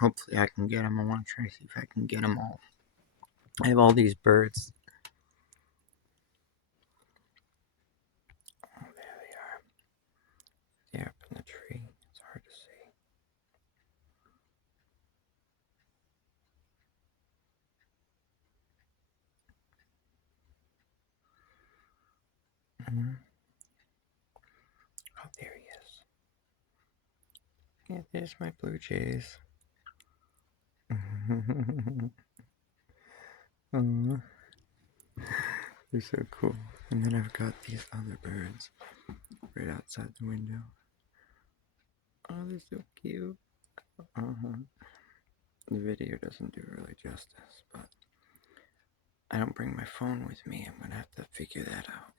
Hopefully I can get them. I want to try to see if I can get them all. I have all these birds. Oh, there they are. They're up in the tree. It's hard to see. Oh, there he is. Yeah, there's my blue jays. They're so cool. And then I've got these other birds right outside the window. Oh, they're so cute. The video doesn't do really justice, but I don't bring my phone with me. I'm gonna have to figure that out.